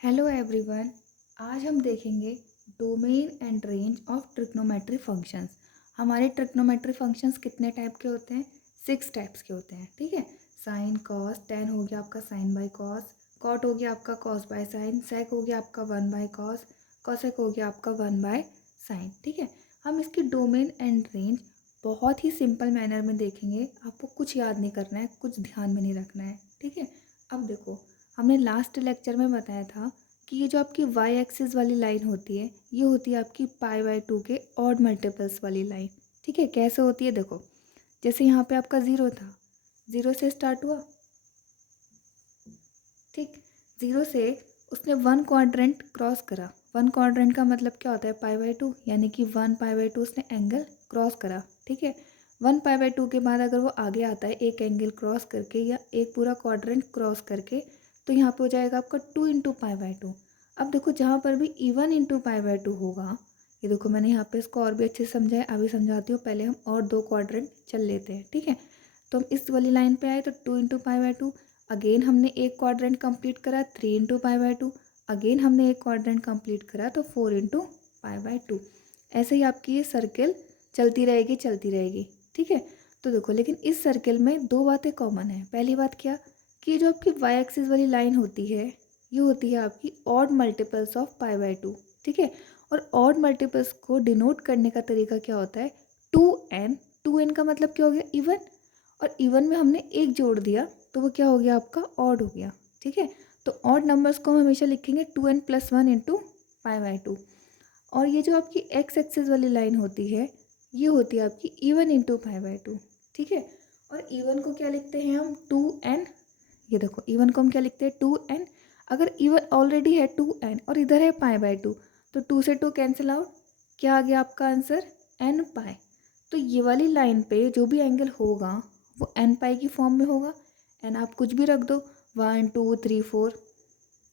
Hello everyone. आज हम देखेंगे domain and range of trigonometry functions. हमारे ट्रिग्नोमेट्री फंक्शंस कितने टाइप के होते हैं? 6 टाइप्स के होते हैं। ठीक है, साइन कॉस, टेन हो गया आपका साइन बाय कॉस, कॉट हो गया आपका कॉस बाय साइन, सेक हो गया आपका वन बाय कॉस, कॉसेक हो गया आपका वन बाय साइन। ठीक है, हम इसकी डोमेन एंड रेंज बहुत ही सिंपल मैनर में देखेंगे। आपको कुछ याद नहीं करना है, कुछ ध्यान में नहीं रखना है। ठीक है, अब देखो, हमने लास्ट लेक्चर में बताया था कि ये जो आपकी वाई एक्सिस वाली लाइन होती है, ये होती है आपकी पाई बाय 2 के ऑड मल्टीपल्स वाली लाइन। ठीक है, कैसे होती है देखो, जैसे यहाँ पे आपका ज़ीरो था, ज़ीरो से स्टार्ट हुआ। ठीक, ज़ीरो से उसने वन क्वाड्रेंट क्रॉस करा। वन क्वाड्रेंट का मतलब क्या होता है? पाई बाय 2, यानी कि वन पाई बाय 2 उसने एंगल क्रॉस करा। ठीक है, वन पाई बाय 2 के बाद अगर वो आगे आता है एक एंगल क्रॉस करके या एक पूरा क्वाड्रेंट क्रॉस करके, तो यहाँ पे हो जाएगा आपका 2 × पाई बाय 2। अब देखो, जहाँ पर भी इवन इंटू पाई बाय 2 होगा, ये देखो मैंने यहाँ पे इसको और भी अच्छे से समझा है, अभी समझाती हूँ। पहले हम और दो क्वाड्रेंट चल लेते हैं। ठीक है, तो हम इस वाली लाइन पे आए तो 2 × पाई बाय 2। अगेन हमने एक क्वाड्रेंट कंप्लीट करा 3 × पाई बाय 2। अगेन हमने एक क्वाड्रेंट कंप्लीट करा तो 4 × पाई बाय 2। ऐसे ही आपकी ये सर्किल चलती रहेगी चलती रहेगी। ठीक है, तो देखो, लेकिन इस सर्किल में दो बातें कॉमन है। पहली बात क्या, कि जो आपकी वाई एक्सिस वाली लाइन होती है, ये होती है आपकी odd multiples of pi by 2। ठीक है, और ऑड मल्टीपल्स को डिनोट करने का तरीका क्या होता है? 2n। 2n का मतलब क्या हो गया? इवन। और इवन में हमने एक जोड़ दिया तो वो क्या हो गया आपका? ऑड हो गया। ठीक है, तो ऑड नंबर्स को हम हमेशा लिखेंगे 2n+1 इंटू पाई बाय 2। और ये जो आपकी एक्स एक्सिस वाली लाइन होती है, ये होती है आपकी इवन इंटू पाई बाय 2। ठीक है, और इवन को क्या लिखते हैं हम? 2n। ये देखो, इवन को हम क्या लिखते हैं? 2n। अगर इवन ऑलरेडी है 2n और इधर है पाई बाय 2, तो 2 से 2 कैंसिल आउट। क्या आ गया आपका आंसर? n पाई। तो ये वाली लाइन पे जो भी एंगल होगा वो n पाई की फॉर्म में होगा। n आप कुछ भी रख दो, 1 2 3 4।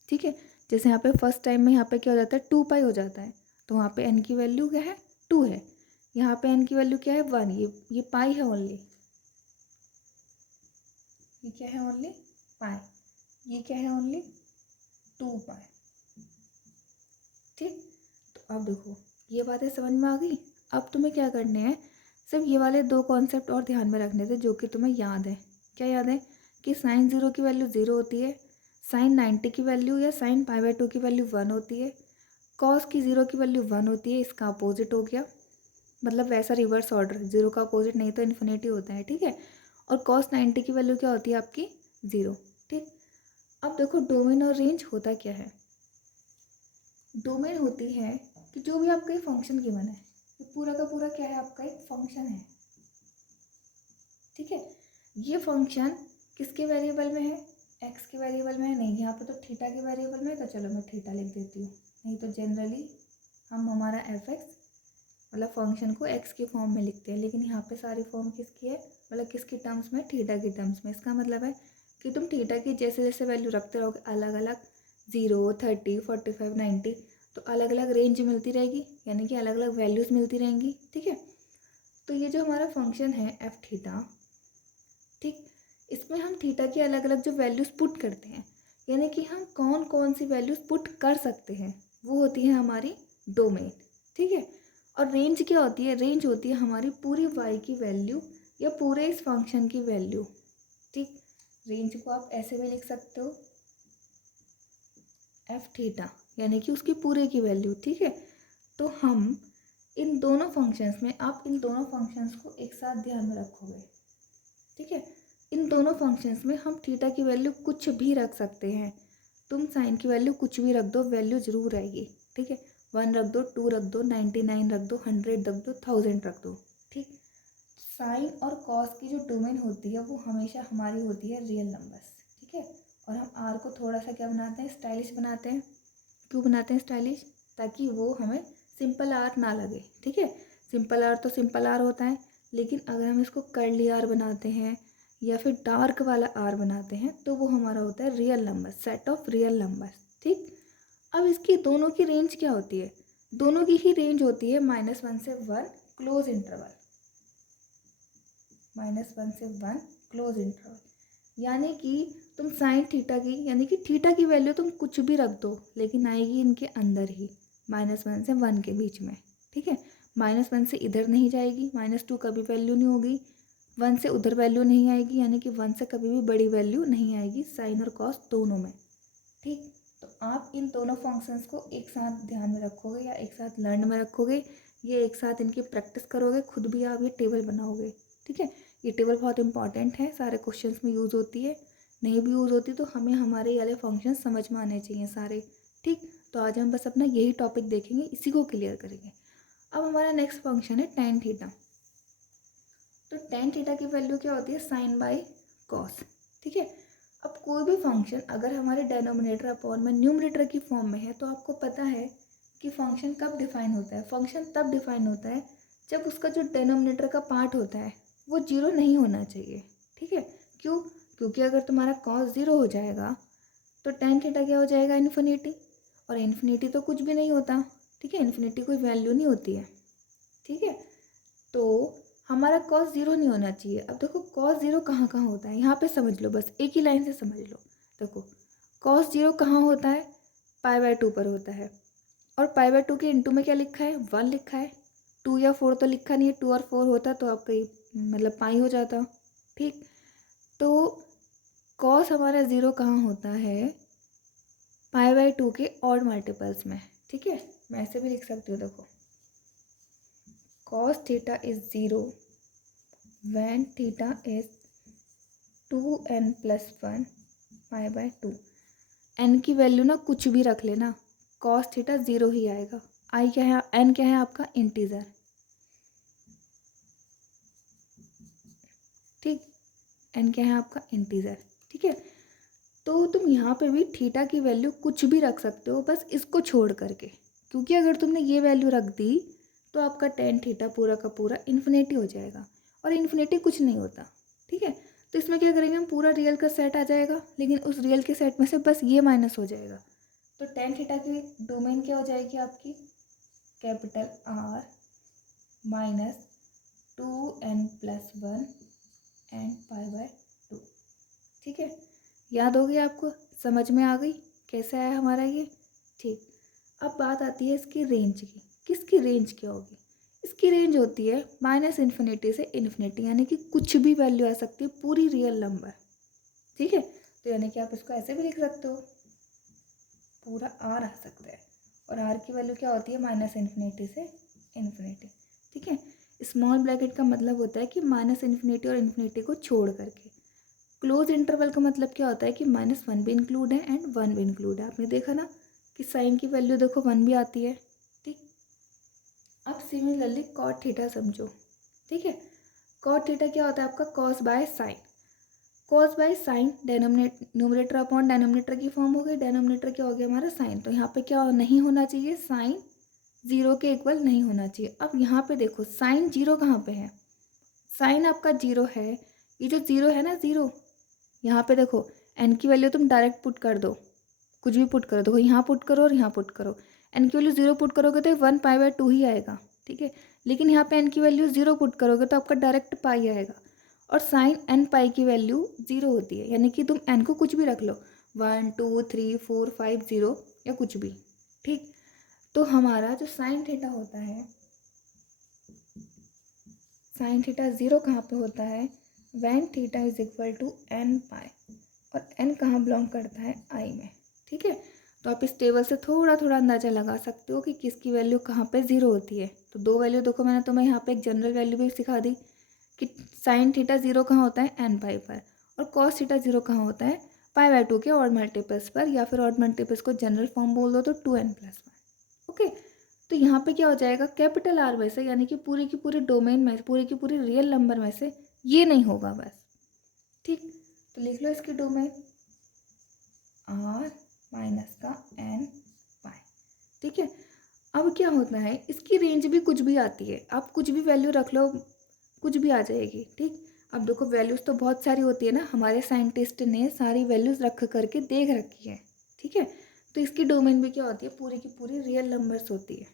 ठीक है, जैसे यहाँ पे फर्स्ट टाइम में यहाँ पे क्या हो जाता है? 2 पाई हो जाता है, तो वहाँ पे n की वैल्यू क्या है? 2 है। यहाँ पे n की वैल्यू क्या है? 1। ये पाई है ओनली। ये क्या है? ओनली पाई। ये क्या है? ओनली 2 पाई। ठीक, तो अब देखो, ये बातें समझ में आ गई। अब तुम्हें क्या करने हैं? सिर्फ ये वाले दो कॉन्सेप्ट और ध्यान में रखने थे जो कि तुम्हें याद है। क्या याद है? कि साइन 0 की वैल्यू 0 होती है, साइन 90 की वैल्यू या साइन पाई बाय 2 की वैल्यू 1 होती है, कॉस की 0 की वैल्यू 1 होती है। इसका अपोजिट हो गया, मतलब वैसा रिवर्स ऑर्डर, 0 का अपोजिट नहीं तो इन्फिनिटी होता है। ठीक है, और कॉस 90 की वैल्यू क्या होती है आपकी? 0। ठीक, अब देखो, डोमेन और रेंज होता क्या है? डोमेन होती है कि जो भी आपका एक फंक्शन गिवन है, ये पूरा का पूरा क्या है? आपका एक फंक्शन है। ठीक है, ये फंक्शन किसके वेरिएबल में है? एक्स के वेरिएबल में है। नहीं, यहाँ पे तो थीटा के वेरिएबल में है, तो चलो मैं थीटा लिख देती हूँ। नहीं तो जनरली हम हमारा एफ एक्स मतलब फंक्शन को एक्स की फॉर्म में लिखते हैं, लेकिन यहाँ पे सारी फॉर्म किसकी है? मतलब किसकी टर्म्स में? थीटा की टर्म्स में। इसका मतलब है कि तुम थीटा की जैसे जैसे वैल्यू रखते रहोगे, अलग अलग 0 30 45 90, तो अलग अलग रेंज मिलती रहेगी, यानी कि अलग अलग वैल्यूज़ मिलती रहेंगी। ठीक है, तो ये जो हमारा फंक्शन है एफ थीटा, ठीक, इसमें हम थीटा की अलग अलग जो वैल्यूज़ पुट करते हैं, यानी कि हम कौन कौन सी वैल्यूज़ पुट कर सकते हैं, वो होती है हमारी डोमेन। ठीक है, और रेंज क्या होती है? रेंज होती है हमारी पूरी वाई की वैल्यू या पूरे इस फंक्शन की वैल्यू। ठीक, रेंज को आप ऐसे भी लिख सकते हो, एफ थीटा, यानी कि उसकी पूरे की वैल्यू। ठीक है, तो हम इन दोनों फंक्शंस में, आप इन दोनों फंक्शंस को एक साथ ध्यान में रखोगे। ठीक है, इन दोनों फंक्शंस में हम थीटा की वैल्यू कुछ भी रख सकते हैं। तुम साइन की वैल्यू कुछ भी रख दो, वैल्यू जरूर आएगी। ठीक है, 1 रख दो, 2 रख दो, 99 रख दो, 100 रख दो, 1000 रख दो। ठीक, साइन और कॉस की जो डोमेन होती है वो हमेशा हमारी होती है रियल नंबर्स। ठीक है, और हम आर को थोड़ा सा क्या बनाते हैं? स्टाइलिश बनाते हैं। क्यों बनाते हैं स्टाइलिश? ताकि वो हमें सिंपल आर ना लगे। ठीक है, सिंपल आर तो सिंपल आर होता है, लेकिन अगर हम इसको कर्ली आर बनाते हैं या फिर डार्क वाला आर बनाते हैं तो वो हमारा होता है real number, set of real number. ठीक, अब इसकी दोनों की रेंज क्या होती है? दोनों की ही रेंज होती है -1 से 1 क्लोज इंटरवल, -1 से 1 क्लोज इंटरवल, यानी कि तुम साइन थीटा की यानी कि थीटा की वैल्यू तुम कुछ भी रख दो लेकिन आएगी इनके अंदर ही, -1 से 1 के बीच में, ठीक है। -1 से इधर नहीं जाएगी, -2 कभी वैल्यू नहीं होगी, 1 से उधर वैल्यू नहीं आएगी, यानी कि 1 से कभी भी बड़ी वैल्यू नहीं आएगी साइन और कॉस दोनों में, ठीक। तो आप इन दोनों फंक्शंस को एक साथ ध्यान में रखोगे या एक साथ लर्न में रखोगे, ये एक साथ इनकी प्रैक्टिस करोगे, खुद भी आप ये टेबल बनाओगे, ठीक है। ये टेबल बहुत इंपॉर्टेंट है, सारे क्वेश्चंस में यूज़ होती है, नहीं भी यूज़ होती तो हमें हमारे ये वाले फंक्शन समझ में आने चाहिए सारे, ठीक। तो आज हम बस अपना यही टॉपिक देखेंगे, इसी को क्लियर करेंगे। अब हमारा नेक्स्ट फंक्शन है tan थीटा। तो tan थीटा की वैल्यू क्या होती है, साइन बाई कॉस, ठीक है। अब कोई भी फंक्शन अगर हमारे डेनोमिनेटर अपॉन में न्यूमरेटर की फॉर्म में है तो आपको पता है कि फंक्शन कब डिफाइन होता है, फंक्शन तब डिफाइन होता है जब उसका जो डेनोमिनेटर का पार्ट होता है वो जीरो नहीं होना चाहिए, ठीक है। क्यों, क्योंकि अगर तुम्हारा कॉस जीरो हो जाएगा तो tan थीटा क्या हो जाएगा, इन्फिनिटी, और इन्फिनिटी तो कुछ भी नहीं होता, ठीक है, इन्फिनिटी कोई वैल्यू नहीं होती है, ठीक है। तो हमारा कॉस ज़ीरो नहीं होना चाहिए। अब देखो कॉस ज़ीरो कहाँ कहाँ होता है, यहाँ पे समझ लो, बस एक ही लाइन से समझ लो। देखो कॉस ज़ीरो कहाँ होता है, π/2 पर होता है, और π/2 के इंटू में क्या लिखा है, 1 लिखा है, 2 या 4 तो लिखा नहीं है, 2 और 4 होता तो आपका ये मतलब पाई हो जाता, ठीक। तो कॉस हमारा ज़ीरो कहाँ होता है, π/2 के ऑड मल्टीपल्स में, ठीक है। मैं ऐसे भी लिख सकती हूँ, देखो cos theta is zero when theta is 2n+1 π/2। n की वैल्यू ना कुछ भी रख लेना, cos थीटा ज़ीरो ही आएगा। आई क्या है, n क्या है आपका, इंटीजर, ठीक, n क्या है आपका, इंटीजर, ठीक है। तो तुम यहाँ पे भी थीटा की वैल्यू कुछ भी रख सकते हो, बस इसको छोड़ करके, क्योंकि अगर तुमने ये वैल्यू रख दी तो आपका tan थीटा पूरा का पूरा इन्फिनिटी हो जाएगा, और इन्फिनिटी कुछ नहीं होता, ठीक है। तो इसमें क्या करेंगे हम, पूरा रियल का सेट आ जाएगा, लेकिन उस रियल के सेट में से बस ये माइनस हो जाएगा। तो tan थीटा की डोमेन क्या हो जाएगी आपकी, कैपिटल R -2n+1 एंड π/2, ठीक है। याद हो गया आपको, समझ में आ गई कैसे आया हमारा ये, ठीक। अब बात आती है इसकी रेंज की, किसकी रेंज क्या होगी, इसकी रेंज होती है -इन्फिनिटी से इन्फिनिटी, यानी कि कुछ भी वैल्यू आ सकती है, पूरी रियल नंबर, ठीक है। तो यानी कि आप इसको ऐसे भी लिख सकते हो, पूरा R आ सकता है, और R की वैल्यू क्या होती है, -इन्फिनिटी से इन्फिनिटी, ठीक है। स्मॉल ब्रैकेट का मतलब होता है कि -इन्फिनिटी और इन्फिनिटी को छोड़ करके। क्लोज इंटरवल का मतलब क्या होता है कि -1 भी इंक्लूड है एंड 1 भी इंक्लूड है। आपने देखा ना कि साइन की वैल्यू देखो 1 भी आती है, ठीक। अब सिमिलरली कॉट थीटा समझो, ठीक है। कॉट थीटा क्या होता है आपका, cos by sine, cos by sine numerator upon denominator की फॉर्म हो गई, डेनोमिनेटर क्या हो गया हमारा साइन, तो यहाँ पे क्या नहीं होना चाहिए, साइन ज़ीरो के इक्वल नहीं होना चाहिए। अब यहाँ पे देखो साइन जीरो कहाँ पे है, साइन आपका जीरो है, ये जो जीरो है ना, ज़ीरो, यहाँ पे देखो n की वैल्यू तुम डायरेक्ट पुट कर दो, कुछ भी पुट करो, देखो यहाँ पुट करो और यहाँ पुट करो, n की वैल्यू ज़ीरो पुट करोगे तो 1 π/2 ही आएगा, ठीक है। लेकिन यहाँ पे n की वैल्यू ज़ीरो पुट करोगे तो आपका डायरेक्ट पाई आएगा, और साइन n पाई की वैल्यू ज़ीरो होती है, यानी कि तुम n को कुछ भी रख लो, 1 2 3 4 5 0 या कुछ भी, ठीक। तो हमारा जो साइन थीटा होता है, साइन थीटा ज़ीरो कहाँ पे होता है, when theta is equal to n pi, और n कहाँ बिलोंग करता है, i में, ठीक है। तो आप इस टेबल से थोड़ा थोड़ा अंदाज़ा लगा सकते हो कि किसकी वैल्यू कहाँ पे ज़ीरो होती है। तो दो वैल्यू देखो, मैंने तुम्हें यहाँ पे एक जनरल वैल्यू भी सिखा दी कि साइन थीटा ज़ीरो कहाँ होता है, n पाई पर, और कॉस थीटा ज़ीरो कहाँ होता है, π/2 के ऑड मल्टीपल्स पर, या फिर ऑड मल्टीपल्स को जनरल फॉर्म बोल दो तो 2n+1, ओके। तो यहाँ पे क्या हो जाएगा, कैपिटल R में से, यानी कि पूरी की पूरी डोमेन में, पूरी की पूरी रियल नंबर में से ये नहीं होगा बस, ठीक। तो लिख लो इसकी डोमेन R माइनस का n पाई, ठीक है। अब क्या होता है, इसकी रेंज भी कुछ भी आती है, आप कुछ भी वैल्यू रख लो, कुछ भी आ जाएगी, ठीक। अब देखो वैल्यूज़ तो बहुत सारी होती है ना, हमारे साइंटिस्ट ने सारी वैल्यूज़ रख करके देख रखी है, ठीक है। तो इसकी डोमेन भी क्या होती है, पूरी की पूरी रियल नंबर्स होती है,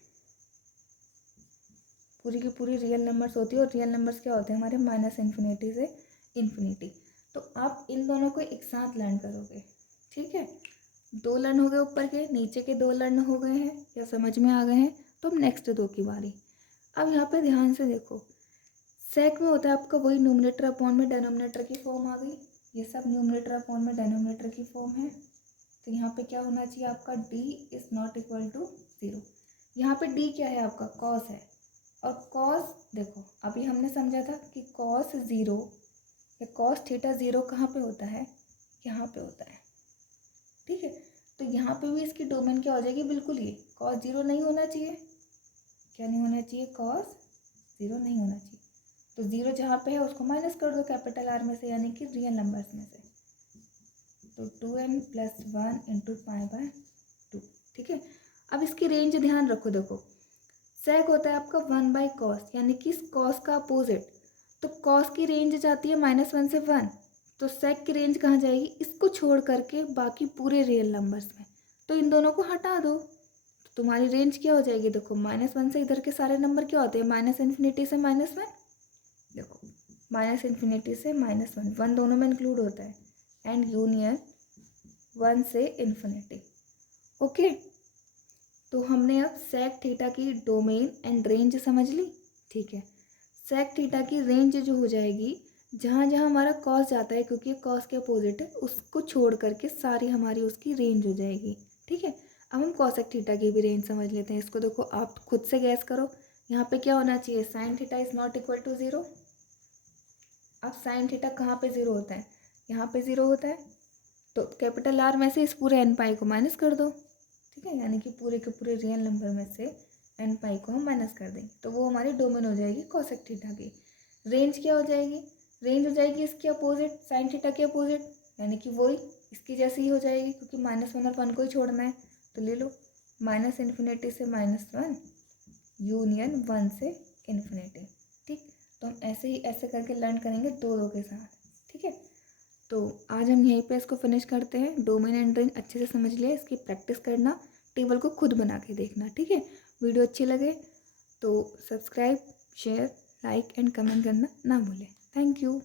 पूरी की पूरी रियल नंबर्स होती है, और रियल नंबर्स क्या होते हैं हमारे, -इन्फिनिटी से इन्फिनिटी। तो आप इन दोनों को एक साथ लर्न करोगे, ठीक है। 2 लर्न हो गए ऊपर के, नीचे के 2 लर्न हो गए हैं या समझ में आ गए हैं। तो अब नेक्स्ट 2 की बारी। अब यहाँ पे ध्यान से देखो, सेक में होता है आपका वही न्यूमरेटर अपॉन में डेनोमिनेटर की फॉर्म आ गई। ये सब न्यूमरेटर अपॉन में डेनोमिनेटर की फॉर्म है। तो यहाँ पे क्या होना चाहिए आपका, d is not equal to 0। यहाँ पे d क्या है आपका, कॉस है। और कॉस देखो अभी हमने समझा था कि कॉस 0 या कॉस थीटा 0 कहाँ पे होता है, यहाँ पे होता है, ठीक है। तो यहाँ पे भी इसकी डोमेन क्या हो जाएगी, बिल्कुल ये कॉस 0 नहीं होना चाहिए। क्या नहीं होना चाहिए, कॉस 0 नहीं होना चाहिए। तो 0 जहाँ पे है उसको माइनस कर दो कैपिटल आर में से, यानी कि रियल नंबर्स में से। तो 2n प्लस 1 इंटू π/2, ठीक है। अब इसकी रेंज ध्यान रखो, देखो सेक होता है आपका 1 बाई कॉस, यानी कि कॉस का अपोजिट। तो कॉस की रेंज जाती है -1 से 1, तो सेक की रेंज कहाँ जाएगी, इसको छोड़ करके बाकी पूरे रियल नंबर्स में। तो इन दोनों को हटा दो, तो तुम्हारी रेंज क्या हो जाएगी, देखो -1 से इधर के सारे नंबर क्या होते हैं, -∞ से -1। देखो -∞ से -1, 1 दोनों में इंक्लूड होता है, एंड यूनियन 1 से इन्फिनिटी। ओके, तो हमने अब सेक थीटा की डोमेन एंड रेंज समझ ली, ठीक है। सेक थीटा की रेंज जो हो जाएगी, जहाँ जहाँ हमारा कॉस जाता है, क्योंकि कॉस के अपोजिट है, उसको छोड़ करके सारी हमारी उसकी रेंज हो जाएगी, ठीक है। अब हम कॉसेक थीटा की भी रेंज समझ लेते हैं। इसको देखो आप खुद से गैस करो, यहाँ पे क्या होना चाहिए, sine theta is not equal to 0। अब साइन थीटा कहाँ पे 0 होता है, यहाँ पे 0 होता है। तो कैपिटल आर में से इस पूरे एन पाई को माइनस कर दो, ठीक है, यानी कि पूरे के पूरे रियल नंबर में से एन पाई को हम माइनस कर देंगे, तो वो हमारी डोमेन हो जाएगी कॉसेक थीटा की। रेंज क्या हो जाएगी, रेंज हो जाएगी इसके अपोजिट, साइन थीटा के अपोजिट, यानी कि वही इसकी जैसी ही हो जाएगी, क्योंकि -1 और 1 को ही छोड़ना है। तो ले लो -∞ से -1 यूनियन 1 से इन्फिनिटी, ठीक। तो हम ऐसे ही ऐसे करके लर्न करेंगे 2 के साथ, ठीक है। तो आज हम यहीं पे इसको फिनिश करते हैं। डोमेन एंड रेंज अच्छे से समझ लिया, इसकी प्रैक्टिस करना, टेबल को खुद बना के देखना, ठीक है। वीडियो अच्छी लगे तो subscribe, share, like and comment करना ना भूलें। Thank you.